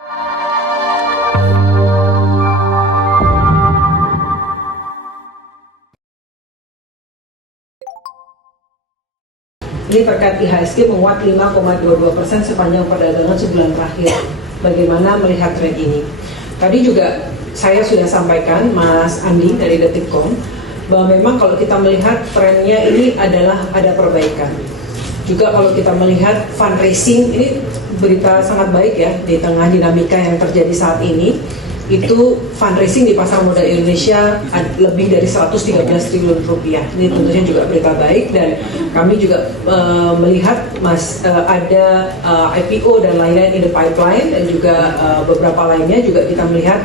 Ini terkait IHSG menguat 5,22% sepanjang perdagangan sebulan terakhir. Bagaimana melihat tren ini? Tadi juga saya sudah sampaikan, Mas Andi dari Detikcom, bahwa memang kalau kita melihat trennya ini adalah ada perbaikan. Juga kalau kita melihat fundraising, ini berita sangat baik ya di tengah dinamika yang terjadi saat ini. Itu fundraising di pasar modal Indonesia lebih dari 113 triliun rupiah. Ini tentunya juga berita baik, dan kami juga melihat ada IPO dan lain-lain in the pipeline, dan juga beberapa lainnya juga kita melihat.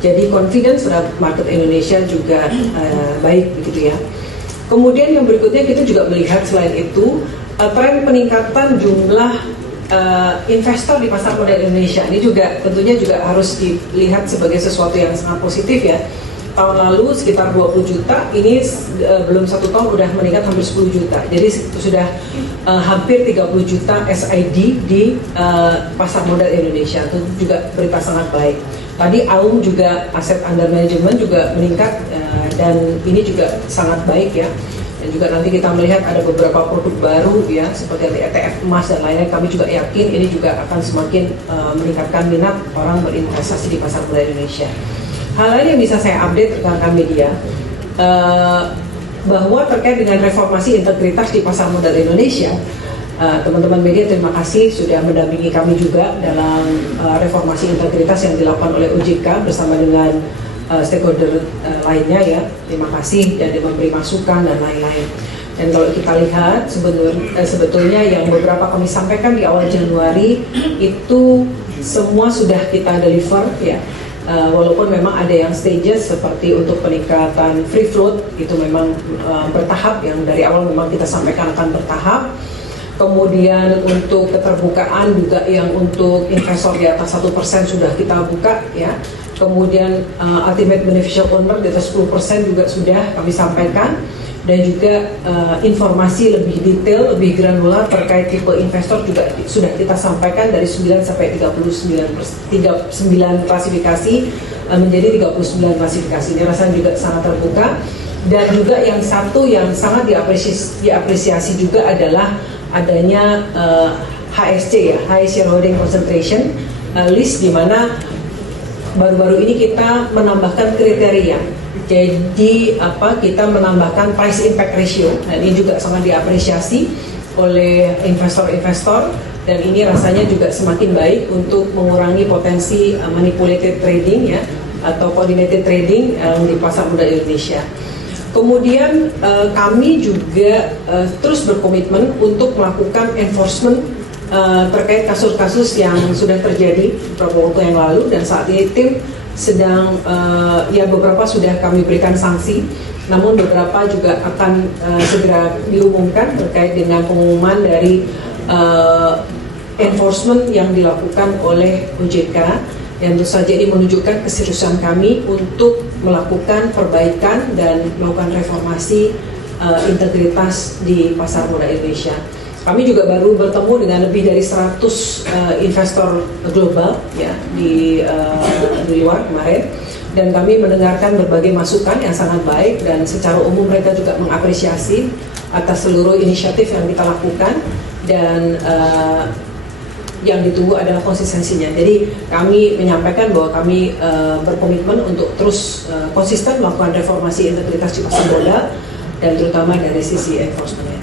Jadi confidence terhadap market Indonesia juga baik begitu ya. Kemudian yang berikutnya kita juga melihat selain itu tren peningkatan jumlah investor di pasar modal Indonesia ini juga tentunya juga harus dilihat sebagai sesuatu yang sangat positif ya. Tahun lalu sekitar 20 juta, ini belum 1 tahun udah meningkat hampir 10 juta. Jadi sudah hampir 30 juta SID di pasar modal Indonesia. Itu juga berita sangat baik. Tadi AUM juga aset under management juga meningkat, dan ini juga sangat baik ya. Dan juga nanti kita melihat ada beberapa produk baru ya, seperti ETF emas dan lainnya. Kami juga yakin ini juga akan semakin meningkatkan minat orang berinvestasi di pasar modal Indonesia. Hal lain yang bisa saya update rekan-rekan media, bahwa terkait dengan reformasi integritas di pasar modal Indonesia, teman-teman media terima kasih sudah mendampingi kami juga dalam reformasi integritas yang dilakukan oleh OJK bersama dengan stakeholder lainnya ya. Terima kasih dan memberi masukan dan lain-lain. Dan kalau kita lihat sebetulnya yang beberapa kami sampaikan di awal Januari itu semua sudah kita deliver ya. Walaupun memang ada yang stages seperti untuk peningkatan free float itu memang bertahap, yang dari awal memang kita sampaikan akan bertahap. Kemudian untuk keterbukaan juga yang untuk investor di atas 1% sudah kita buka ya. Kemudian ultimate beneficial owner di atas 10% juga sudah kami sampaikan. Dan juga informasi lebih detail, lebih granular terkait tipe investor juga sudah kita sampaikan dari 9 sampai 39 klasifikasi menjadi 39 klasifikasi. Ini rasanya juga sangat terbuka. Dan juga yang satu yang sangat diapresiasi juga adalah adanya HSC ya, High Shareholding Concentration list, di mana baru-baru ini kita menambahkan kriteria. Jadi kita menambahkan price impact ratio. Nah, ini juga sangat diapresiasi oleh investor-investor, dan ini rasanya juga semakin baik untuk mengurangi potensi manipulated trading ya, atau coordinated trading di pasar modal Indonesia. Kemudian kami juga terus berkomitmen untuk melakukan enforcement terkait kasus-kasus yang sudah terjadi beberapa waktu yang lalu, dan saat ini tim sedang ya beberapa sudah kami berikan sanksi, namun beberapa juga akan segera diumumkan terkait dengan pengumuman dari enforcement yang dilakukan oleh OJK. Dan tentu saja ini menunjukkan keseriusan kami untuk melakukan perbaikan dan melakukan reformasi integritas di pasar modal Indonesia. Kami juga baru bertemu dengan lebih dari 100 investor global ya di luar kemarin, dan kami mendengarkan berbagai masukan yang sangat baik, dan secara umum mereka juga mengapresiasi atas seluruh inisiatif yang kita lakukan, dan yang ditunggu adalah konsistensinya. Jadi kami menyampaikan bahwa kami berkomitmen untuk terus konsisten melakukan reformasi integritas di pasar modal, dan terutama dari sisi enforcement.